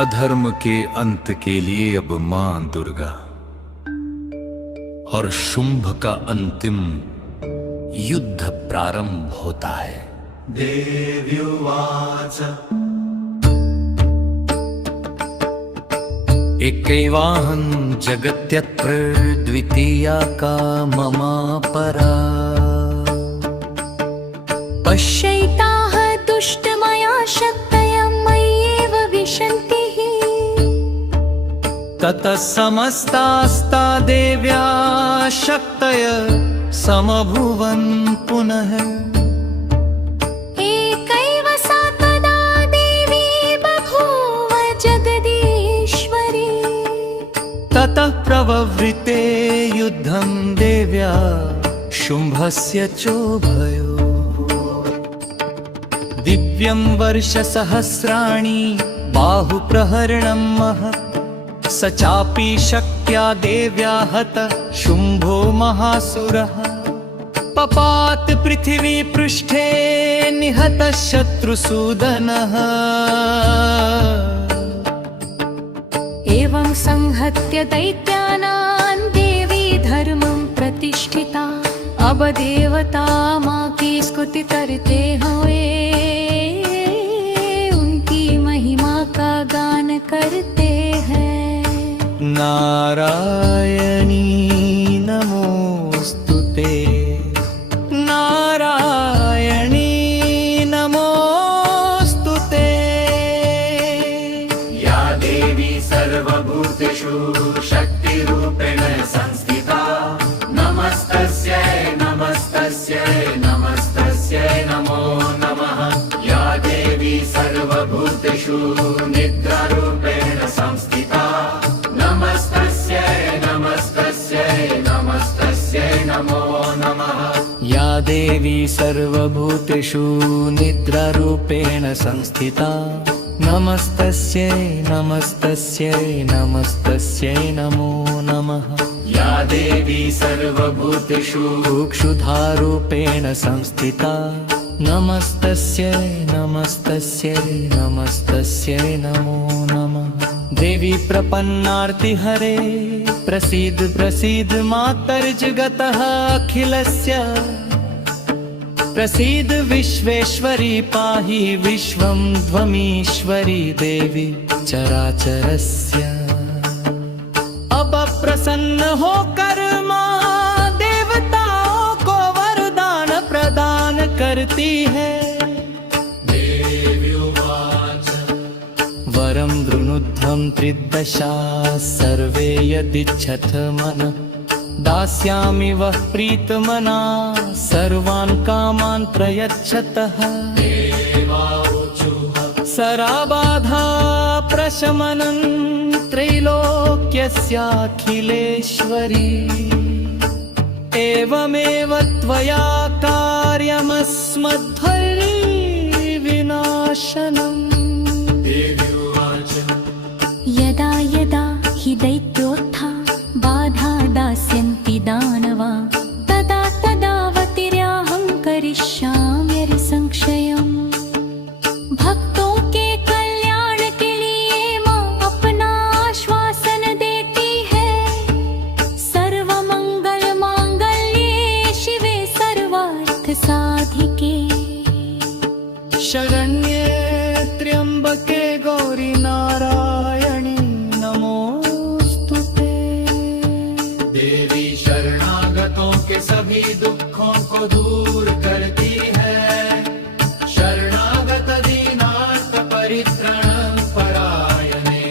अधर्म के अंत के लिए अब मां दुर्गा और शुंभ का अंतिम युद्ध प्रारंभ होता है। देव्युवाच एकैवाहं जगत्यत्र द्वितीया का मम परा पश्यैताः दुष्टमया शक्तय मय्येव विशन्ति। ततः समस्तास्ता देव्या शक्तय समभुवन् पुनः। एकैव सा तदा देवी बभूव जगदीश्वरी। ततः प्रववृते युद्धं देव्या शुम्भस्य चोभयो। दिव्यं वर्षसहस्राणि बाहुप्रहरणं महत् स चापि शक्त्या देव्या हत शुम्भो महासुरः। पपात पृथिवी पृष्ठे निहतः शत्रुसूदनः। एवं संहत्य दैत्यानां देवी धर्मं प्रतिष्ठिता। अब देवता माँ की स्तुति करते हुए उनकी महिमा का गान करते हैं। नारायणी नमोस्तुते, नारायणी नमोस्तुते। या देवी सर्वभूतेषु शक्तिरूपेण संस्थिता। नमस्तस्यै नमस्तस्यै नमस्तस्यै नमो नमः। या देवी सर्वभूतेषु निद्रारूपेण संस्थिता। नमस्तस्यै नमस्तस्यै नमस्तस्यै नमो नमः। या देवी सर्वभूतेषु निद्रारूपेण संस्थिता। नमस्तस्यै नमस्तस्यै नमस्तस्यै नमो नमः। या देवी सर्वभूतेषु क्षुधारूपेण संस्थिता। नमस्तस्यै नमस्तस्यै नमस्तस्यै नमो नमः। देवी प्रपन्नार्ति हरे प्रसीद प्रसीद मातर्जगतः अखिलस्य। प्रसीद विश्वेश्वरी पाहि विश्वं ध्वमीश्वरी देवी चराचरस्य। अब प्रसन्न होकर मां देवताओं को वरदान प्रदान करती है। वरं वृणुध्वं त्रिदशा सर्वे यदिच्छथ मनः। दास्यामि वः प्रीतमना सर्वान् कामान् प्रयच्छतः। सराबाधा प्रशमनं त्रैलोक्यस्याखिलेश्वरी। एवमेव त्वया कार्यमस्मद्विनाशनम्। यदा यदा हि दैत्योत्था बाधा दास्यन्ति दानवा। तदा तदावतिर्याहं करिष्याम्यरिसंक्षयम्। भक्तों के कल्याण के लिए माँ अपना आश्वासन देती है। सर्वमंगल मांगल्ये शिवे सर्वार्थ साधिके। शरण्ये त्र्यंबके गौरी नारायणी नमोस्तुते। देवी शरणागतों के सभी दुखों को दूर करती है। शरणागत दीनार्थ परित्राण परायणे।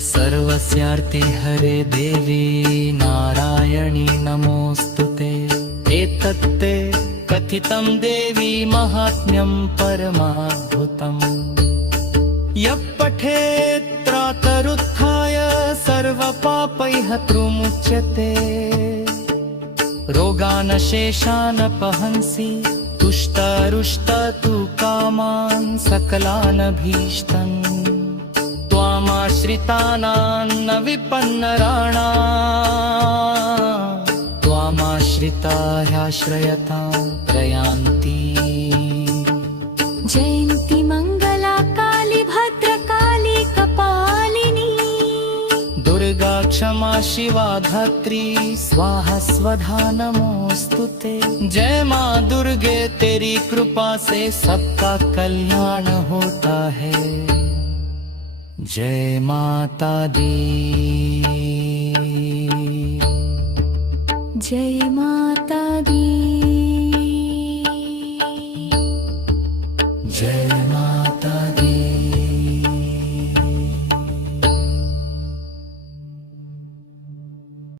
सर्वस्यार्थे हरे देवी नारायणी नमोस्तुते। एतत्ते कथितं देवी महात्म्यं परमाद्भुतम्। यः पठेत् प्रातरुत्थाय सर्वपापैः त्रुमुच्यते। रोगान् शेषान् पहंसि तुष्टरुष्ट तु कामान् सकलान् भीष्टन्। त्वामाश्रितानां न विपन्नराणाम्। त्वामाश्रिता ह्याश्रयतां प्रयान्ति। जयन्ती मंगला काली भद्रकाली कपा क्षमा शिवा धात्री स्वाहा स्वधा नमोस्तुते। जय माँ दुर्गे तेरी कृपा से सबका कल्याण होता है। जय माता दी। जय माता दी। जय